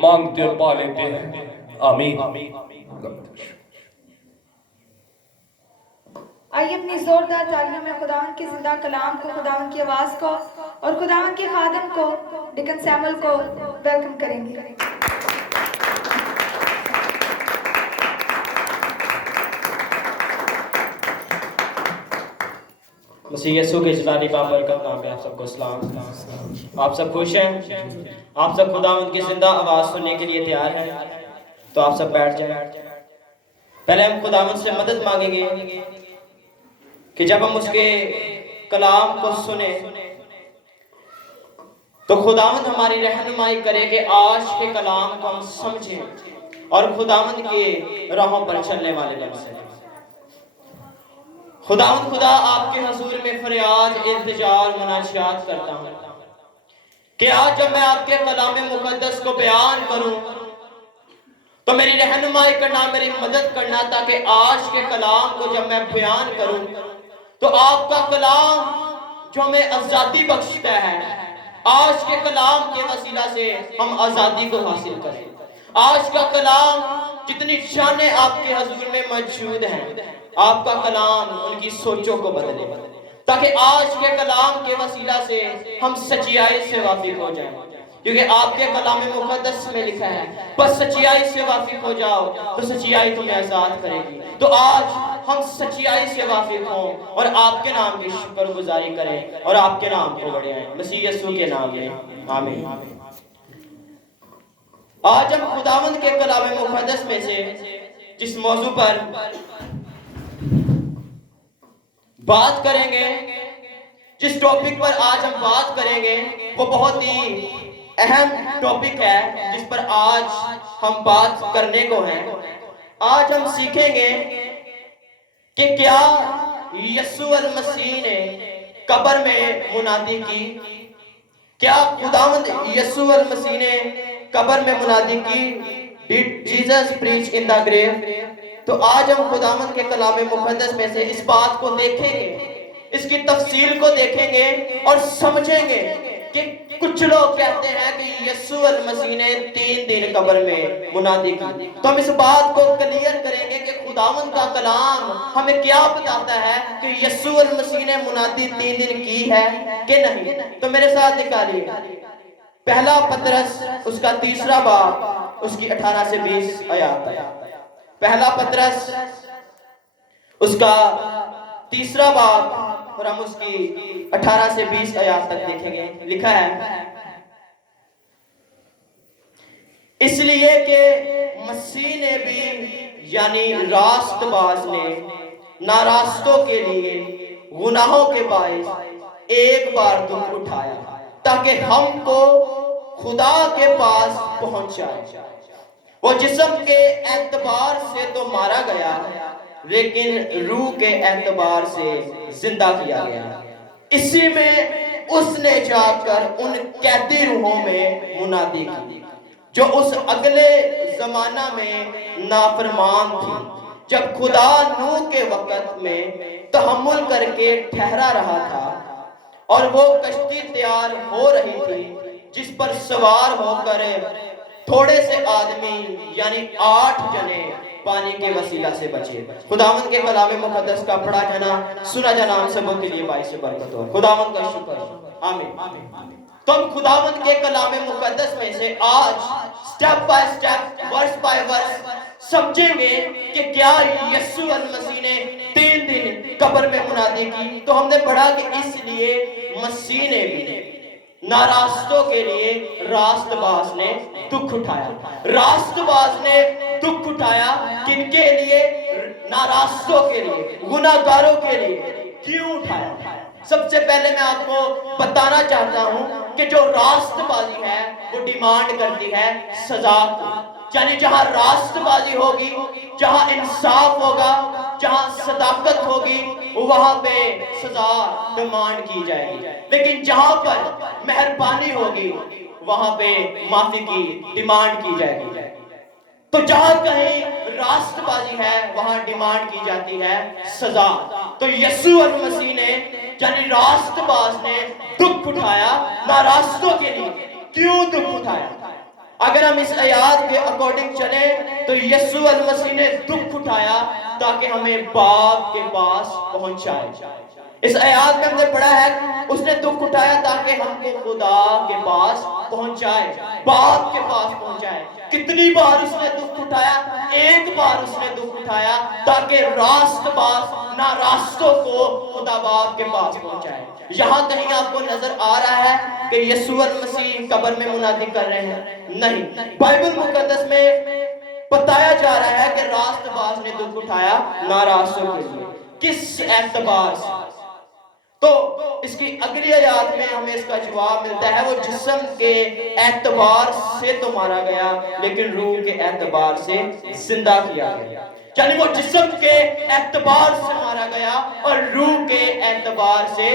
مانگتے اور پا لیتے ہیں، آمین۔ آئیے اپنی زوردار تالیوں میں خداوند کے زندہ کلام کو، خداوند کی آواز کو اور خداوند کے خادم کو ڈیکن سیمول کو ویلکم کریں گے۔ مسیح یسوع کے جلالی بابرکت نام میں آپ سب کو سلام۔ آپ سب خوش ہیں؟ آپ سب خداوند کی زندہ آواز سننے کے لیے تیار ہیں؟ تو آپ سب بیٹھ جائیں۔ پہلے ہم خداوند سے مدد مانگیں گے کہ جب ہم اس کے کلام کو سنیں تو خداوند ہماری رہنمائی کرے کہ آج کے کلام کو ہم سمجھیں اور خداوند کے راہوں پر چلنے والے بن سکیں۔ خداوند خدا آپ کے حضور میں فریاد، التجا اور مناجات کرتا ہوں کہ آج جب میں آپ کے کلام مقدس کو بیان کروں تو میری رہنمائی کرنا، میری مدد کرنا، تاکہ آج کے کلام کو جب میں بیان کروں تو آپ کا کلام جو ہمیں آزادی بخشتا ہے، آج کے کلام کے وسیلہ سے ہم آزادی کو حاصل کریں۔ آج کا کلام جتنی شانیں آپ کے حضور میں موجود ہیں، آپ کا کلام ان کی سوچوں کو بدلے، تاکہ آج کے کلام کے وسیلہ سے ہم سچائی سے واقف ہو جائیں، کیونکہ آپ کے کلام مقدس میں لکھا ہے بس سچائی سے واقف ہو جاؤ تو سچائی تمہیں آزاد کرے گی۔ تو آج ہم سچائی سے واقف ہوں اور آپ کے نام کی شکر گزاری کریں اور آپ کے نام کو بڑھائیں، مسیح یسوع کے نام میں آمین۔ آج ہم خداوند کے کلام مقدس میں سے جس موضوع پر بات کریں گے، جس ٹاپک پر آج ہم بات کریں گے، وہ بہت ہی اہم ٹاپک ہے جس پر آج ہم بات کرنے کو ہیں۔ آج ہم سیکھیں گے کہ کیا یسوع المسیح نے قبر میں منادی کی؟ کیا خداوند یسوع المسیح نے قبر میں منادی کی؟ Did Jesus preach in the grave؟ تو آج ہم خداوند کے کلام مقدس میں سے اس بات کو دیکھیں گے، اس کی تفصیل کو دیکھیں گے اور سمجھیں گے کہ کچھ لوگ کہتے ہیں کہ یسوع المسیح نے 3 دن قبر میں منادی کی۔ تو ہم اس بات کو کلیئر کریں گے کہ خداوند کا کلام ہمیں کیا بتاتا ہے کہ یسوع المسیح نے منادی 3 دن کی ہے کہ نہیں۔ تو میرے ساتھ نکالیے پہلا پطرس اس کا 3 باب اس کی 18 سے 20 آیات ہے۔ پہلا پطرس اس کا 3 باب اور ہم اس کی 18 سے 20 آیات تک دیکھیں گے۔ لکھا ہے اس لیے کہ مسیح نے بھی یعنی راست باز نے ناراستوں کے لیے گناہوں کے باعث ایک بار دکھ اٹھایا تاکہ ہم کو خدا کے پاس پہنچائے۔ وہ جسم کے اعتبار سے تو مارا گیا لیکن روح کے اعتبار سے زندہ کیا گیا۔ اسی میں اس نے جا کر ان قیدی روحوں میں منادی کی جو اس اگلے زمانہ میں نافرمان تھی، جب خدا نوح کے وقت میں تحمل کر کے ٹھہرا رہا تھا اور وہ کشتی تیار ہو رہی تھی جس پر سوار ہو کر تھوڑے سے آدمی یعنی 8 جنے پانی کے وسیلہ سے بچے۔ خداوند کے کلام مقدس کا پڑھا جانا، سنا جانا ہم سبوں کے لیے باعث برکت ہو۔ خداوند کا شکر، آمین۔ تو ہم خداوند کے کلام مقدس میں سے آج step by step, verse by verse سمجھیں گے کہ کیا یسوع المسیح نے 3 دن قبر میں منادی کی۔ تو ہم نے پڑھا کہ اس لیے مسیح نے بھی ناراستوں کے لیے راست باز نے دکھ اٹھایا۔ راست باز نے دکھ اٹھایا کن کے لیے؟ ناراستوں کے لیے، گناہگاروں کے لیے۔ کیوں اٹھایا؟ سب سے پہلے میں آپ کو بتانا چاہتا ہوں کہ جو راست بازی ہے وہ ڈیمانڈ کرتی ہے سزا کو، یعنی جہاں راست بازی ہوگی، جہاں انصاف ہوگا، جہاں صداقت ہوگی، وہاں پہ سزا ڈیمانڈ کی جائے گی، لیکن جہاں پر مہربانی ہوگی وہاں پہ معافی کی ڈیمانڈ کی جائے گی۔ تو جہاں کہیں راست بازی ہے وہاں ڈیمانڈ کی جاتی ہے سزا۔ تو یسوع المسیح نے یعنی راست باز نے دکھ اٹھایا ناراستوں کے لیے۔ کیوں دکھ اٹھایا؟ اگر ہم اس آیات کے اکارڈنگ چلیں تو یسوع المسیح نے دکھ اٹھایا تاکہ ہمیں باپ کے پاس پہنچائے. اس آیات میں ہم نے پڑھا ہے اس نے دکھ اٹھایا تاکہ ہم کو خدا کے پاس پہنچائے, باپ کے پاس پہنچائے. کتنی بار اس نے دکھ اٹھایا؟ ایک بار اس نے دکھ اٹھایا تاکہ راست باز نہ راستوں کو خدا باپ کے پاس پہنچائے. یہاں کہیں آپ کو نظر آ رہا ہے کہ یسوع المسیح قبر میں منادی کر رہے ہیں؟ نہیں. بائبل مقدس میں بتایا جا رہا ہے کہ راست باز نے دکھ اٹھایا نہ راستوں کے لیے. کس اعتبار سے؟ تو اس کی اگلی آیات میں ہمیں اس کا جواب ملتا ہے, وہ جسم کے اعتبار سے تو مارا گیا لیکن روح کے اعتبار سے زندہ کیا گیا. یعنی وہ جسم کے اعتبار سے مارا گیا اور روح کے اعتبار سے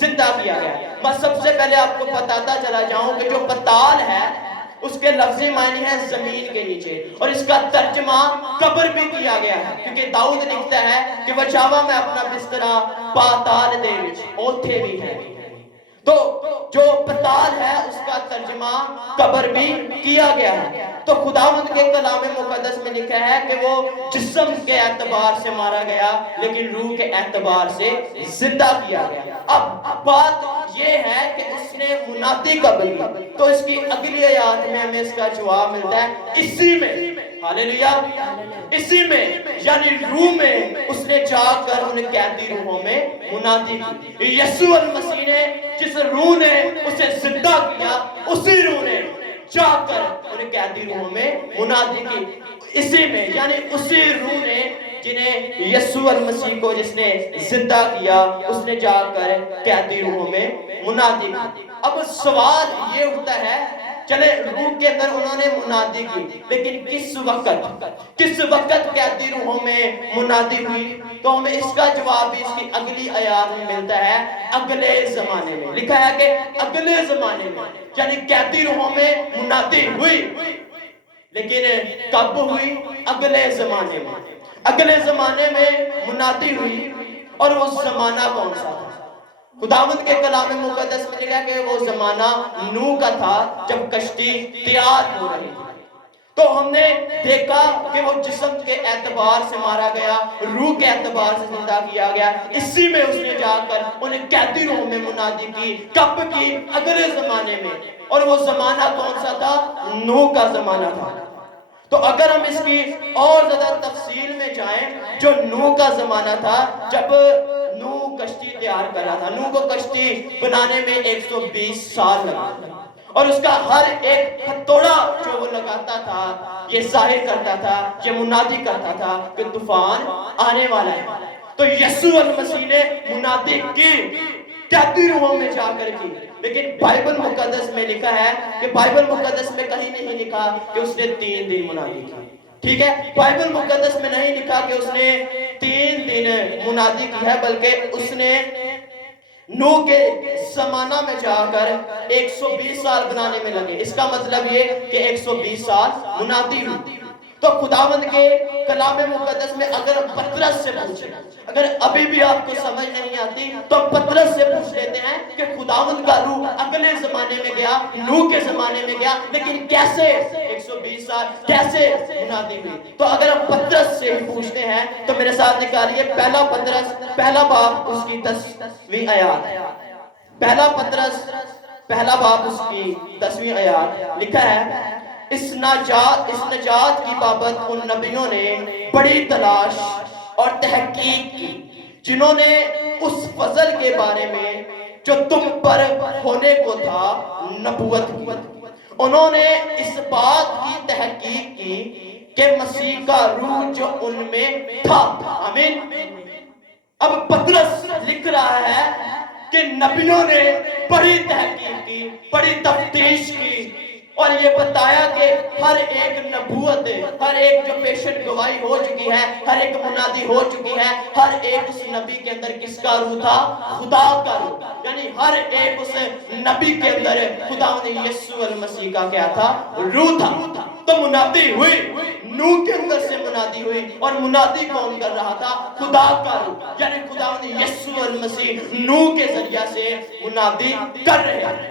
زندہ کیا گیا. میں سب سے پہلے آپ کو بتاتا چلا جاؤں کہ جو پتال ہے اس کے لفظی معنی ہے زمین کے نیچے, اور اس کا ترجمہ قبر بھی کیا گیا ہے, کیونکہ داؤد لکھتا ہے کہ بچاوا میں اپنا بسترا پاتال دے وچ اوتھے بھی ہے. تو جو پتال ہے اس کا ترجمہ قبر بھی کیا گیا ہے. تو خداوند کے کلام مقدس میں لکھا ہے کہ وہ جسم کے اعتبار سے مارا گیا لیکن روح کے اعتبار سے زندہ کیا گیا. اب بات یہ ہے کہ اس نے منادی قبر کی, تو اس کی اگلی آیات میں ہمیں اس کا جواب ملتا ہے اسی میں, ہاللیلویا, اسی میں یعنی روح میں اس نے جا کر ان قیدی روحوں میں منادی کی. یسوع المسیح نے جس روح نے اسے زندہ کیا اسی روح نے جا کر ان قیدی روحوں میں منادی کی. اسی میں یعنی اسی روح نے جنہیں یسوع المسیح کو جس نے زندہ کیا اس نے جا کر قیدی روحوں میں منادی کی. اب سوال یہ اٹھتا ہے, چلے روح کے اندر انہوں نے منادی کی لیکن کس وقت قیدی روحوں میں منادی ہوئی؟ تو ہمیں اس کا جواب بھی اس کی اگلی آیات میں ملتا ہے, اگلے زمانے میں. لکھا ہے کہ اگلے زمانے میں, یعنی قیدی روحوں میں منادی ہوئی لیکن کب ہوئی؟ اگلے زمانے میں. اگلے زمانے میں منادی ہوئی, اور وہ زمانہ کون سا تھا؟ خداوند کے کلام مقدس میں لکھا ہے کہ وہ زمانہ نوح کا تھا جب کشتی تیار ہو رہی تھی. تو ہم نے دیکھا کہ وہ جسم کے اعتبار سے مارا گیا, روح کے اعتبار سے زندہ کیا گیا. اسی میں اس نے جا کر ان قیدی روحوں میں منادی کی. کب کی؟ اگلے زمانے میں. اور وہ زمانہ کون سا تھا؟ نوح کا زمانہ تھا. تو اگر ہم اس کی اور زیادہ تفصیل میں جائیں, جو نوح کا زمانہ تھا, جب نوح کشتی تیار کر رہا تھا, نوح کو کشتی بنانے میں 120 سال لگا, اور اس کا ہر ایک ہتھوڑا جو وہ لگاتا تھا یہ ظاہر کرتا تھا, یہ منادی کرتا تھا کہ طوفان آنے والا ہے. تو یسوع المسیح نے منادی کی, قیدی روحوں میں جا کر کی. لیکن بائبل مقدس میں لکھا ہے کہ بائبل مقدس میں کہیں نہیں لکھا کہ اس نے 3 دن منادی کی. ٹھیک ہے, بائبل مقدس میں نہیں لکھا کہ اس نے 3 دن منادی کی ہے, بلکہ اس نے نوح کے زمانہ میں جا کر 120 سال بنانے میں لگے. اس کا مطلب یہ کہ 120 سال منادی ہوئی. تو خداوند کے کلام مقدس میں اگر پطرس سے پوچھیں, اگر ابھی بھی آپ کو سمجھ نہیں آتی تو پطرس سے پوچھ لیتے ہیں کہ خداوند کا روح اگلے زمانے میں گیا, نوح کے زمانے میں گیا, لیکن کیسے 120 سال کیسے منادی ہوئی؟ تو اگر ہم پطرس سے ہی پوچھتے ہیں تو میرے ساتھ نکالیے پہلا پطرس پہلا باب اس کی 10ویں آیات. پہلا پطرس پہلا باب اس کی 10ویں آیات. لکھا ہے اس نجات کی بابت ان نبیوں نے بڑی تلاش اور تحقیق کی جنہوں نے اس فضل کے بارے میں جو تم پر ہونے کو تھا نبوت کی. انہوں نے اس بات کی تحقیق کی کہ مسیح کا روح جو ان میں تھا. آمین. اب پطرس لکھ رہا ہے کہ نبیوں نے بڑی تحقیق کی, بڑی تفتیش کی, اور یہ بتایا کہ ہر ایک نبوت, ہر ایک جو پیشن گواہی ہو چکی ہے, ہر ایک منادی ہو چکی ہے, ہر ایک اس نبی کے اندر کس کا روح تھا؟ خدا کا روح. یعنی ہر ایک اس نبی کے اندر خداوند یسوع المسیح کا کیا تھا؟ روح تھا. تو منادی ہوئی, نوح کے اندر سے منادی ہوئی, اور منادی کون کر رہا تھا؟ خدا کا روح. یعنی خداوند یسوع المسیح نوح کے ذریعہ سے منادی کر رہے ہیں.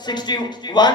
61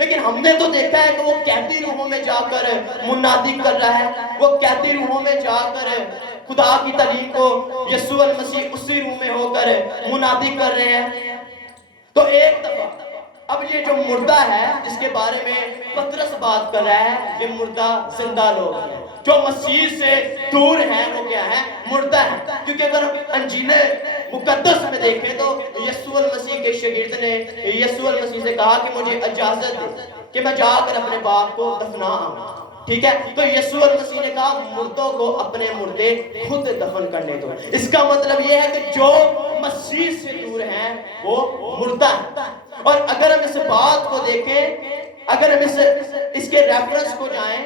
لیکن ہم نے تو دیکھا ہے کہ وہ قیدی روحوں میں جا کر منادی کر رہا ہے، وہ قیدی روحوں میں جا کر خدا کی تعلیم کو یسوع المسیح اسی روح میں ہو کر منادی کر رہے ہیں۔ تو ایک دفعہ اب یہ جو مردہ ہے جس کے بارے میں پطرس بات کر رہا ہے، یہ مردہ زندہ لوگ ہیں جو مسیح سے دور ہیں، وہ کیا ہے؟ مردہ ہیں۔ کیونکہ اگر انجیل مقدس میں دیکھیں تو یسوع المسیح کے شاگرد نے یسوع المسیح سے کہا کہ مجھے اجازت دے کہ میں جا کر اپنے باپ کو دفنا آؤں، ٹھیک ہے؟ تو یسوع المسیح نے کہا مردوں کو اپنے مردے خود دفن کرنے دو۔ اس کا مطلب یہ ہے کہ جو مسیح سے دور ہیں وہ مردہ ہیں۔ اور اگر ہم اس بات کو دیکھیں، اگر ہم اس کے ریفرنس کو جائیں،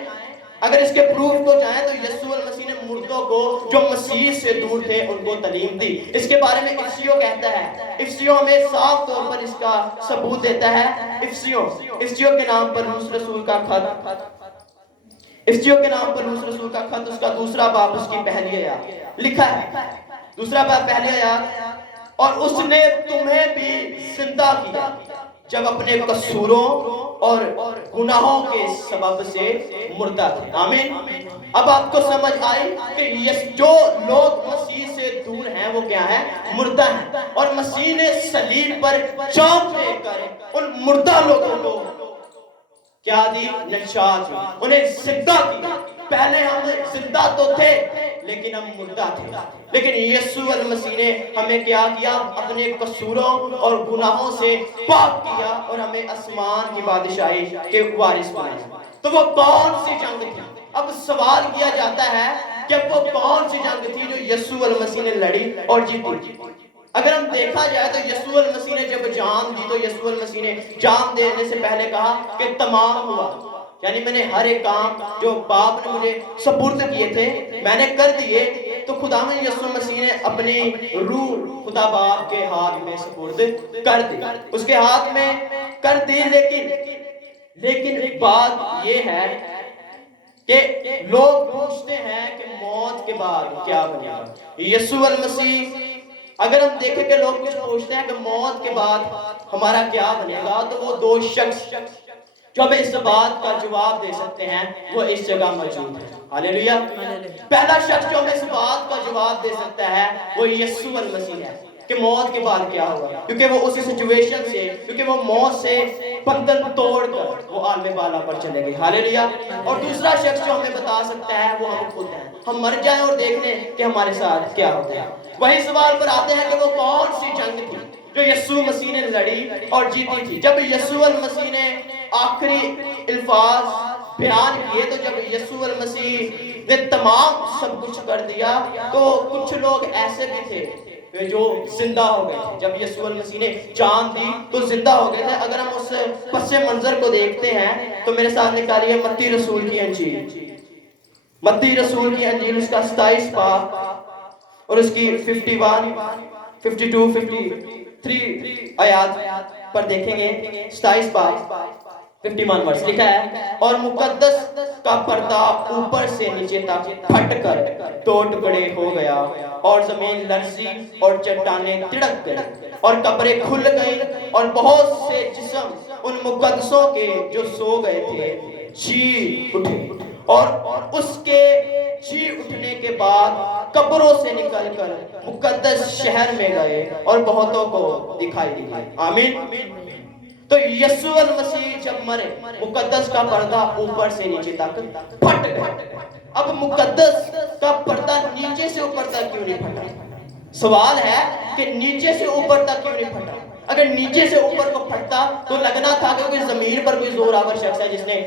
اگر اس کے پروف کو جائیں، تو یسوع المسیح نے مردوں کو جو مسیح سے دور تھے ان کو تعلیم دی۔ اس کے بارے میں افسیوں کہتا ہے، افسیوں ہمیں صاف طور پر اس کا ثبوت دیتا ہے۔ افسیوں کے نام پر لوس رسول کا خط، افسیوں کے نام پر لوس رسول کا خط، اس کا دوسرا باب، اس کی پہلی آیات لکھا ہے، دوسرا باب پہلی آیات، اور اس نے تمہیں بھی زندہ کیا جب اپنے قصوروں اور گناہوں کے سبب سے مردہ تھے۔ آمین۔ اب آپ کو سمجھ آئی کہ جو لوگ مسیح سے دور ہیں وہ کیا ہیں؟ مردہ ہیں۔ اور مسیح نے صلیب پر جان دے کر ان مردہ لوگوں کو کیا دی؟ نجات دی، انہیں زندہ کی۔ پہلے ہم زندہ تو تھے لیکن ہم مردہ تھے، لیکن یسوع المسیح نے ہمیں کیا کیا؟ اپنے قصوروں اور گناہوں سے پاک کیا اور ہمیں آسمان کی بادشاہی کے وارث بنایا۔ تو وہ کون سی جنگ تھی؟ اب سوال کیا جاتا ہے کہ وہ کون سی جنگ تھی جو یسوع المسیح نے لڑی اور جیتی؟ اگر ہم دیکھا جائے تو یسوع المسیح نے جب جان دی تو یسوع المسیح نے جان دینے سے پہلے کہا کہ تمام ہوا، یعنی میں نے ہر ایک کام جو باپ نے مجھے سپرد کیے تھے میں نے کر دیے۔ تو خداوند یسوع مسیح نے اپنی روح خدا باپ کے ہاتھ میں سپرد کر دی، اس کے ہاتھ میں کر دی۔ لیکن بات یہ ہے کہ لوگ پوچھتے ہیں کہ موت کے بعد کیا بنے گا؟ یسوع المسیح، اگر ہم دیکھیں کہ لوگ کچھ پوچھتے ہیں کہ موت کے بعد ہمارا کیا بنے گا، تو وہ دو شخص جو ہمیں اس بات کا جواب دے سکتے ہیں وہ اس جگہ موجود ہے۔ ہاللیلویہ۔ پہلا شخص جو ہمیں اس بات کا جواب دے سکتا ہے وہ یسوع المسیح ہے کہ موت کے بعد کیا ہوگا، کیونکہ وہ اسی سچویشن سے، کیونکہ وہ موت سے بندھن توڑ کر وہ عالم بالا پر چلے گئے۔ ہاللیلویہ۔ اور دوسرا شخص جو ہمیں بتا سکتا ہے وہ ہم خود ہیں، ہم مر جائیں اور دیکھ لیں کہ ہمارے ساتھ کیا ہوتا ہے۔ وہی سوال پر آتے ہیں کہ وہ کون سی جنگ تھی جو یسوع مسیح نے لڑی اور جیتی تھی؟ جب یسوع المسیح نے آخری الفاظ بیان کیے، تو جب یسوع المسیح نے تمام سب کچھ کر دیا تو کچھ لوگ ایسے بھی تھے جو زندہ ہو گئے تھے۔ جب یسوع المسیح نے جان دی تو زندہ ہو گئے تھے۔ اگر ہم اس پس منظر کو دیکھتے ہیں تو میرے ساتھ نکالیے متی رسول کی انجیل، متی رسول کی انجیل، اس کا 27 باب اور اس کی 51 52 53 آیات پر دیکھیں گے۔ 27 باب 51 ورس لکھا ہے، اور مقدس کا پردہ اوپر سے نیچے تک پھٹ کر دو ٹکڑے ہو گیا، اور زمین لرزی اور چٹانیں تڑک گئی اور قبریں کھل گئی، اور بہت سے جسم ان مقدسوں کے جو سو گئے تھے جی اٹھے، اور اس کے جی اٹھنے کے بعد قبروں سے نکل کر مقدس شہر میں گئے اور بہتوں کو دکھائی دیے۔ آمین۔ تو یسوع المسیح جب مرے مقدس کا پردہ اوپر سے نیچے تک پھٹ گیا۔ اب مقدس کا پردہ نیچے سے اوپر تک کیوں نہیں پھٹا؟ سوال ہے کہ نیچے سے اوپر تک کیوں نہیں پھٹا؟ اگر نیچے سے اوپر کو پھٹتا تو لگنا تھا کہ کوئی زمین پر کوئی زور آور شخص ہے جس نے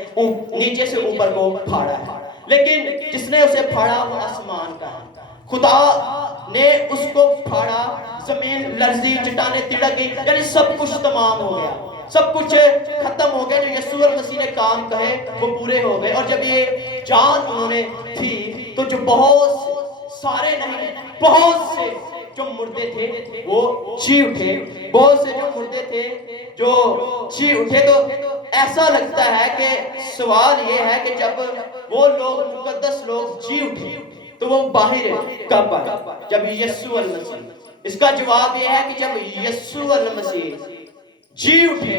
نیچے سے اوپر کو پھاڑا ہے، لیکن جس نے اسے پھاڑا وہ آسمان کا ہے۔ خدا نے اس کو پھاڑا، زمین لرزی، چٹانیں تڑک گئی، یعنی سب کچھ تمام ہو گیا، سب کچھ ختم ہو گیا۔ جو یسوع المسیح نے کام کہے وہ پورے ہو گئے۔ اور جب یہ جان انہوں نے تھی تو جو بہت سارے نہیں، بہت سے جو مردے تھے وہ جی اٹھے، بہت سے جو مردے تھے جو جی اٹھے۔ تو ایسا لگتا ہے کہ سوال یہ ہے کہ جب وہ لوگ مقدس لوگ جی اٹھے تو وہ باہر کب آئے؟ جب یسوع المسیح۔ اس کا جواب یہ ہے کہ جب یسوع المسیح جی اٹھے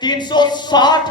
360